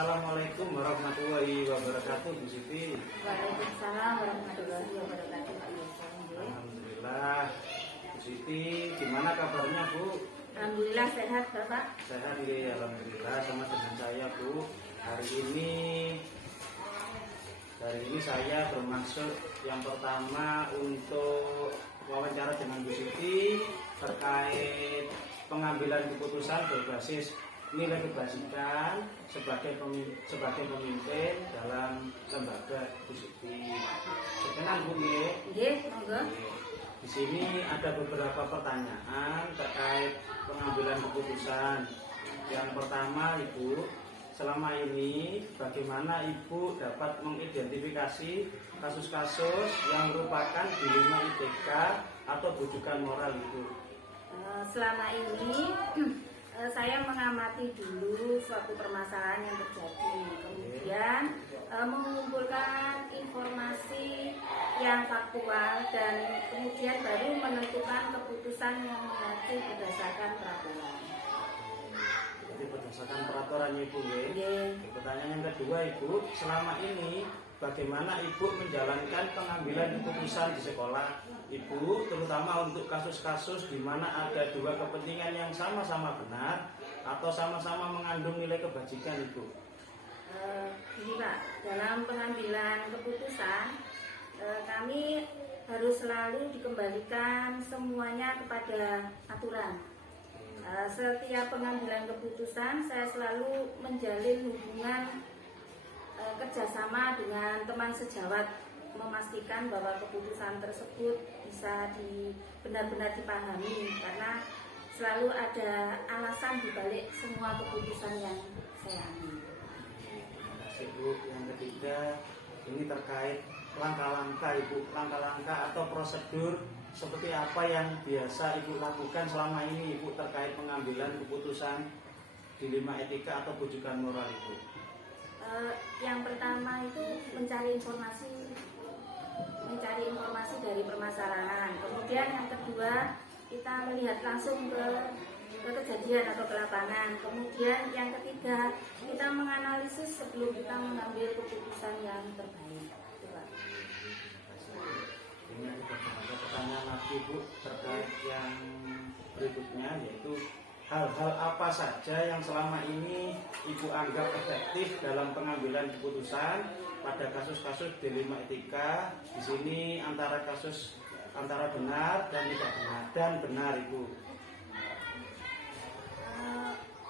Assalamualaikum warahmatullahi wabarakatuh, Bu Siti. Waalaikumsalam warahmatullahi wabarakatuh. Alhamdulillah. Bu Siti, gimana kabarnya, Bu? Alhamdulillah sehat, Bapak. Sehat ya, alhamdulillah. Sama dengan saya, Bu. Hari ini saya bermaksud yang pertama untuk wawancara dengan Bu Siti terkait pengambilan keputusan berbasis nilai kebajikan sebagai pemimpin dalam lembaga Bu Siti. Perkenan, Bu, Nggih, monggo. Di sini ada beberapa pertanyaan terkait pengambilan keputusan. Yang pertama, Ibu, selama ini bagaimana Ibu dapat mengidentifikasi kasus-kasus yang merupakan dilema ITK atau bujukan moral, Ibu? Selama ini saya mengamati dulu suatu permasalahan yang terjadi, kemudian mengumpulkan informasi yang faktual dan kemudian baru menentukan keputusan yang mengacu berdasarkan peraturan. Jadi berdasarkan peraturan, Ibu, ya. Pertanyaan yang kedua, Ibu, selama ini bagaimana Ibu menjalankan pengambilan keputusan di sekolah Ibu, terutama untuk kasus-kasus di mana ada dua kepentingan yang sama-sama benar atau sama-sama mengandung nilai kebajikan, Ibu? Gini Pak, dalam pengambilan keputusan kami harus selalu dikembalikan semuanya kepada aturan. Setiap pengambilan keputusan saya selalu menjalin hubungan kerjasama dengan teman sejawat, memastikan bahwa keputusan tersebut bisa benar-benar dipahami karena selalu ada alasan dibalik semua keputusan yang saya ambil. Terima kasih, Bu. Yang ketiga, ini terkait langkah-langkah, Ibu, langkah-langkah atau prosedur seperti apa yang biasa Ibu lakukan selama ini, Ibu, terkait pengambilan keputusan dilema etika atau bujukan moral, Ibu? Yang pertama itu mencari informasi dari permasalahan. Kemudian yang kedua kita melihat langsung ke kejadian atau ke lapangan. Kemudian yang ketiga kita menganalisis sebelum kita mengambil keputusan yang terbaik. Ini ada pertanyaan lagi, Bu, terkait yang berikutnya, yaitu hal-hal apa saja yang selama ini Ibu anggap efektif dalam pengambilan keputusan pada kasus-kasus dilema etika? Di sini antara benar dan tidak benar dan benar, Ibu.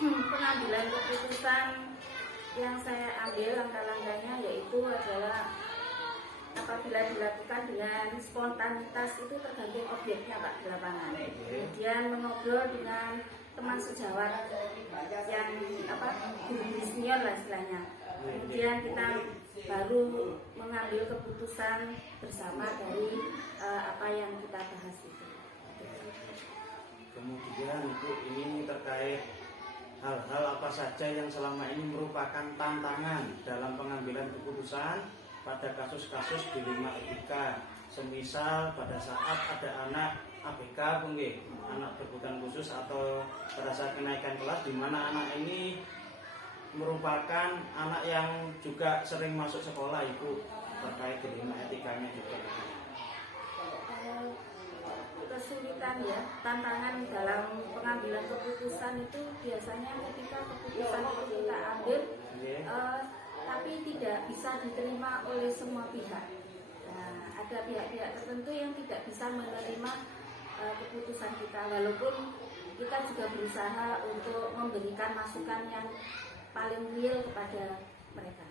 Pengambilan keputusan yang saya ambil langkah-langkahnya yaitu adalah apabila dilakukan dengan spontanitas itu tergantung objeknya Pak di lapangan. Kemudian mengobrol dengan teman sejawat yang guru senior lah istilahnya. Kemudian kita baru mengambil keputusan bersama dari apa yang kita bahas itu. Kemudian, Ibu, ini terkait hal-hal apa saja yang selama ini merupakan tantangan dalam pengambilan keputusan pada kasus-kasus dilema etika, semisal pada saat ada anak ABK, anak berkebutuhan khusus, atau pada saat kenaikan kelas di mana anak ini merupakan anak yang juga sering masuk sekolah, Ibu, terkait dilema etikanya juga. Kesulitan ya, tantangan dalam pengambilan keputusan itu biasanya ketika keputusan itu kita ambil tapi tidak bisa diterima oleh semua pihak. Nah, ada pihak-pihak tertentu yang tidak bisa menerima keputusan kita, walaupun kita juga berusaha untuk memberikan masukan yang paling real kepada mereka.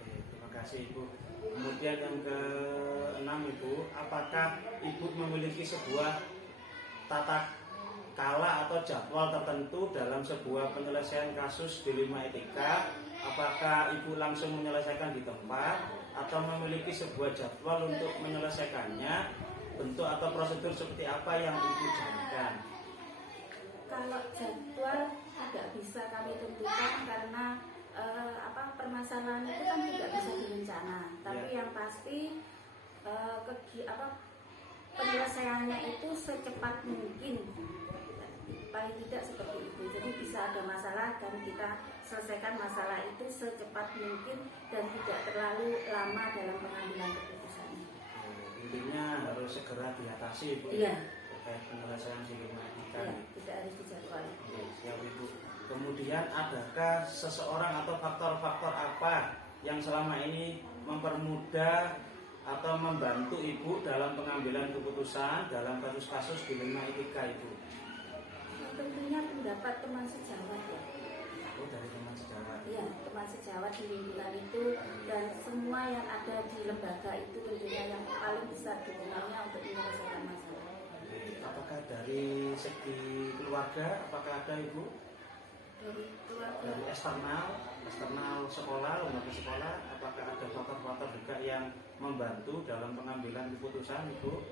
Oke, terima kasih, Ibu. Kemudian yang ke-6, Ibu, apakah Ibu memiliki sebuah tata kala atau jadwal tertentu dalam sebuah penyelesaian kasus dilema etika? Apakah Ibu langsung menyelesaikan di tempat atau memiliki sebuah jadwal untuk menyelesaikannya? Bentuk atau prosedur seperti apa yang Ibu jalankan? Kalau jadwal tidak bisa kami tentukan karena permasalahan itu kan tidak bisa direncana. Tapi yang pasti penyelesaiannya itu secepat mungkin. paling tidak seperti itu. Jadi bisa ada masalah dan kita selesaikan masalah itu secepat mungkin dan tidak terlalu lama dalam pengambilan keputusan. Intinya harus segera diatasi, Bu. Iya. Terkait penyelesaian dilema etika. Ya, tidak harus dijadwali. Oke, siap Ibu. Kemudian adakah seseorang atau faktor-faktor apa yang selama ini mempermudah atau membantu Ibu dalam pengambilan keputusan dalam kasus-kasus dilema etika itu? Tentunya pendapat teman sejawat ya. Oh, dari teman sejawat. Iya, teman sejawat di lingkungan itu dan semua yang ada di lembaga itu tentunya yang paling besar dukungannya untuk menyelesaikan masalah. Apakah dari segi keluarga, apakah ada Ibu? Dari keluarga, Dari eksternal sekolah, lembaga sekolah, apakah ada faktor-faktor juga yang membantu dalam pengambilan keputusan Ibu?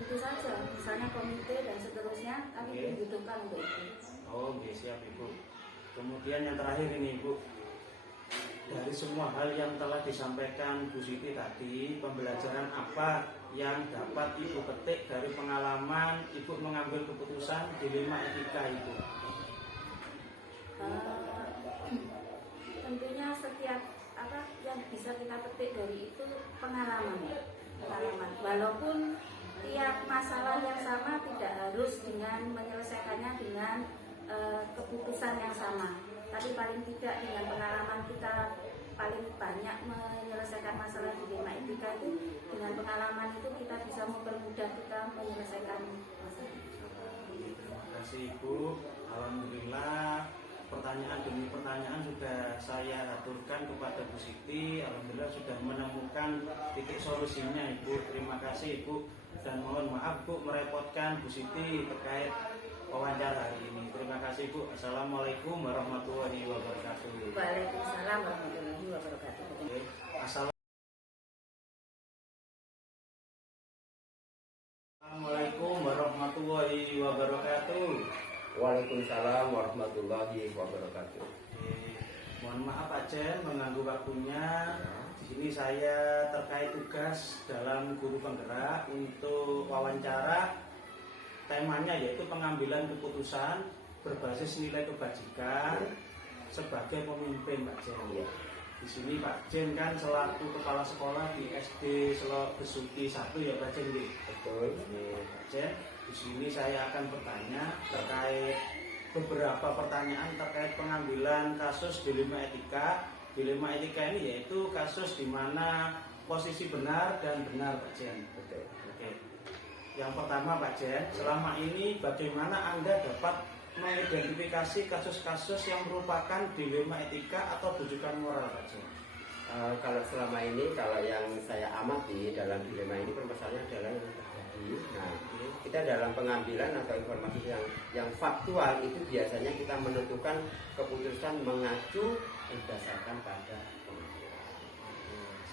tentu saja, misalnya komite dan seterusnya kami Oke. membutuhkan untuk itu. Oh, oke, siap Ibu. Kemudian yang terakhir ini Ibu, dari semua hal yang telah disampaikan Bu Siti tadi, pembelajaran apa yang dapat Ibu petik dari pengalaman Ibu mengambil keputusan dilema etika itu? Tentunya setiap apa yang bisa kita petik dari itu pengalaman. Walaupun tiap masalah yang sama tidak harus dengan menyelesaikannya dengan keputusan yang sama, tapi paling tidak dengan pengalaman kita paling banyak menyelesaikan masalah dilema etika itu, dengan pengalaman itu kita bisa mempermudah kita menyelesaikan masalah. Terima kasih Ibu. Alhamdulillah pertanyaan demi pertanyaan sudah saya aturkan kepada Bu Siti. Alhamdulillah sudah menemukan titik solusinya Ibu. Terima kasih Ibu. Dan mohon maaf Bu merepotkan Bu Siti terkait wawancara hari ini. Terima kasih Bu. Assalamualaikum warahmatullahi wabarakatuh. Waalaikumsalam warahmatullahi wabarakatuh. Oke. Assalamualaikum warahmatullahi wabarakatuh. Waalaikumsalam warahmatullahi wabarakatuh. Mohon maaf Pak Jen mengganggu waktunya. Di sini saya terkait tugas dalam guru penggerak untuk wawancara. Temanya yaitu pengambilan keputusan berbasis nilai kebajikan sebagai pemimpin Pak Jen. Iya. Di sini Pak Jen kan selaku kepala sekolah di SD Selok Besuki 1 ya Pak Jen. Betul. Pak Jen, di sini saya akan bertanya terkait beberapa pertanyaan terkait pengambilan kasus dilema etika. Dilema etika ini yaitu kasus di mana posisi benar dan benar Pak Jen. Betul. Oke. Yang pertama Pak Jen, selama ini bagaimana Anda dapat mengidentifikasi kasus-kasus yang merupakan dilema etika atau bujukan moral Pak Jen? Kalau selama ini, kalau yang saya amati dalam dilema ini permasalahannya adalah yang terjadi. Nah, kita dalam pengambilan atau informasi yang faktual itu biasanya kita menentukan keputusan mengacu berdasarkan pada pengambilan.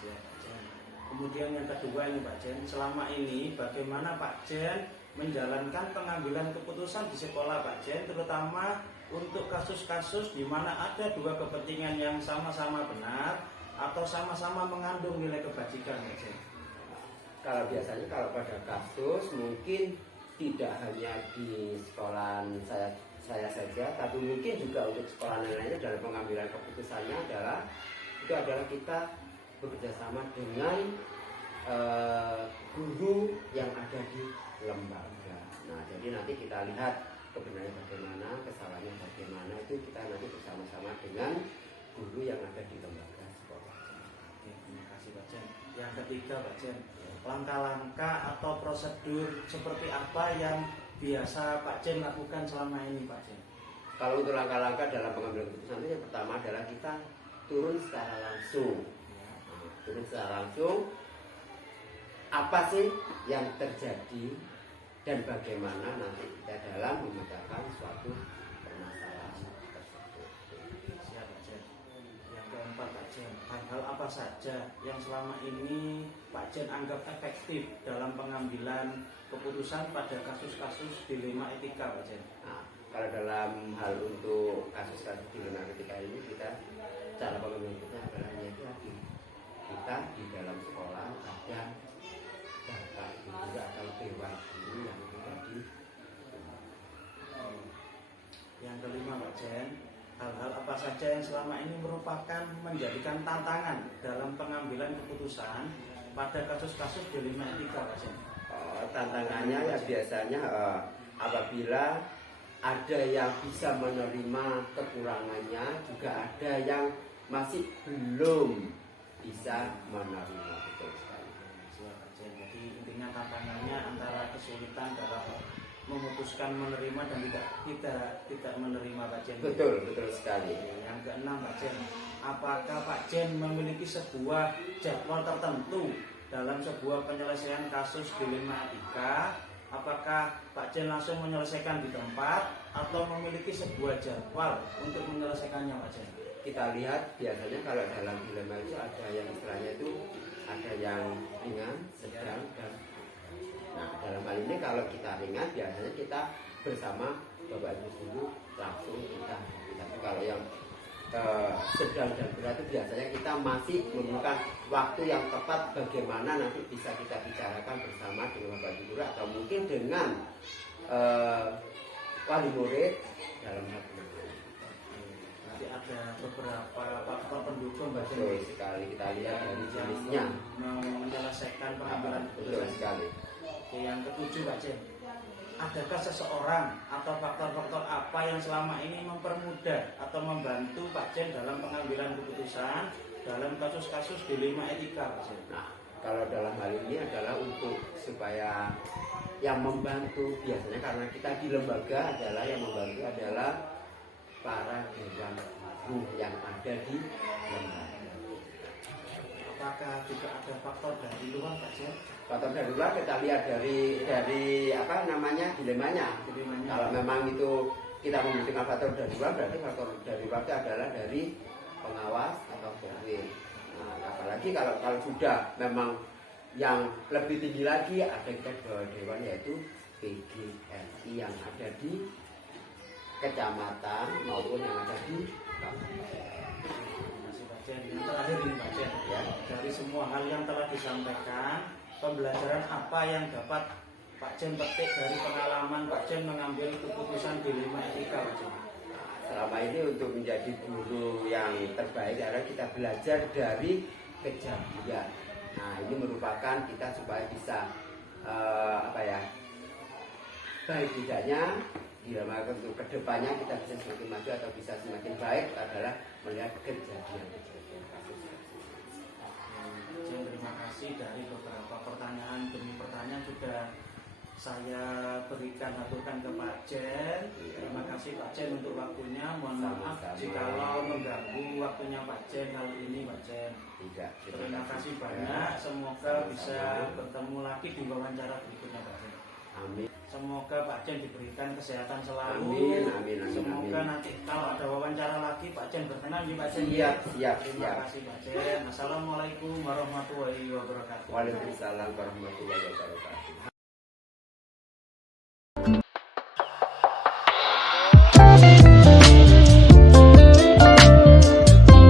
Siap, Pak Jen. Kemudian yang kedua ini Pak Jen, selama ini bagaimana Pak Jen menjalankan pengambilan keputusan di sekolah Pak Jen, terutama untuk kasus-kasus di mana ada dua kepentingan yang sama-sama benar atau sama-sama mengandung nilai kebajikan Pak Jen? Kalau biasanya kalau pada kasus mungkin tidak hanya di sekolah saya saja, tapi mungkin juga untuk sekolah lainnya dalam pengambilan keputusannya adalah kita bekerja sama dengan guru yang ada di lembaga. Nah, jadi nanti kita lihat kebenarannya bagaimana, kesalahannya bagaimana, itu kita nanti bersama-sama dengan guru yang ada di lembaga sekolah. Oke, terima kasih Pak Jen. Yang ketiga Pak Jen, langkah-langkah atau prosedur seperti apa yang biasa Pak Jen lakukan selama ini Pak Jen? Kalau untuk langkah-langkah dalam pengambilan keputusan itu yang pertama adalah kita turun secara langsung. Turun secara langsung, apa sih yang terjadi dan bagaimana nanti kita dalam memecahkan suatu permasalahan tersebut. Siap Pak Jen. Yang keempat Pak Jen, hal-hal apa saja yang selama ini Pak Jen anggap efektif dalam pengambilan keputusan pada kasus-kasus dilema etika Pak Jen? Nah, kalau dalam hal untuk kasus-kasus dilema etika ini kita cara pengambilan kita adalah yaitu kita di dalam sekolah ada bapak ibu atau dewan guru yang ada di saja yang selama ini merupakan menjadikan tantangan dalam pengambilan keputusan pada kasus-kasus dilema etika, Pak Jen? Tantangannya ya biasanya apabila ada yang bisa menerima kekurangannya, juga ada yang masih belum bisa menerima. Betul sekali. Jadi intinya tantangannya antara kesulitan dalam memutuskan menerima dan tidak menerima, Pak Jen. Betul sekali. Yang keenam, Pak Jen, apakah Pak Jen memiliki sebuah jadwal tertentu dalam sebuah penyelesaian kasus dilema etika? Apakah Pak Jen langsung menyelesaikan di tempat atau memiliki sebuah jadwal untuk menyelesaikannya, Pak Jen? Kita lihat biasanya kalau dalam dilema itu ada yang istilahnya itu ada yang ringan, sedang, dan nah dalam hal ini kalau kita ringan biasanya kita bersama Bapak Ibu guru langsung kita. Tapi kalau yang sedang dan berat itu biasanya kita masih memerlukan waktu yang tepat bagaimana nanti bisa kita bicarakan bersama dengan Bapak Ibu guru atau mungkin dengan wali murid dalam hal penanganan. Nanti ada beberapa faktor pendukung, Pak Jen. Betul sekali, kita lihat dari jenisnya. Menyelesaikan pengambilan Betul keputusan. sekali. Oke, yang ketujuh, Pak Jen, adakah seseorang atau faktor-faktor apa yang selama ini mempermudah atau membantu Pak Jen dalam pengambilan keputusan dalam kasus-kasus dilema etika, Pak Jen? Nah, kalau dalam hal ini adalah untuk supaya yang membantu biasanya karena kita di lembaga adalah yang membantu adalah para dewan guru yang ada di lembaga. Apakah juga ada faktor dari luar, Pak Jen? Faktor dari luar kita lihat dari apa namanya dilemanya. Kalau memang itu kita membutuhkan faktor dari luar, berarti faktor dari luar itu adalah dari pengawas atau pegawai. Nah, apalagi kalau sudah memang yang lebih tinggi lagi ada kita dewan yaitu PGRI yang ada di kecamatan maupun yang ada di kabupaten. Yang terakhir ini, Pak Jen, Ya. dari semua hal yang telah disampaikan, pembelajaran apa yang dapat Pak Jen petik dari pengalaman Pak Jen mengambil keputusan dilema etika, Pak Jen? Selama ini untuk menjadi guru yang terbaik adalah kita belajar dari kejadian. Nah, ini merupakan kita supaya bisa baik tidaknya dilema untuk kedepannya kita bisa semakin maju atau bisa semakin baik adalah melihat kejadian-kejadian kasus. Terima kasih dari beberapa pertanyaan demi pertanyaan sudah saya aturkan ke Pak Jen. Terima kasih Pak Jen untuk waktunya. Mohon maaf Sama-sama. jikalau mengganggu waktunya Pak Jen kali ini, Pak Jen. Tidak. Terima kasih banyak. Semoga bisa bertemu lagi di wawancara berikutnya, Pak Jen. Amin. Semoga Pak Jen diberikan kesehatan selalu. Amin. Semoga nanti kalau ada wawancara lagi Pak Jen berkenan di Pak Jen. Siap. Terima kasih Pak Jen. Assalamualaikum warahmatullahi wabarakatuh. Waalaikumsalam warahmatullahi wabarakatuh.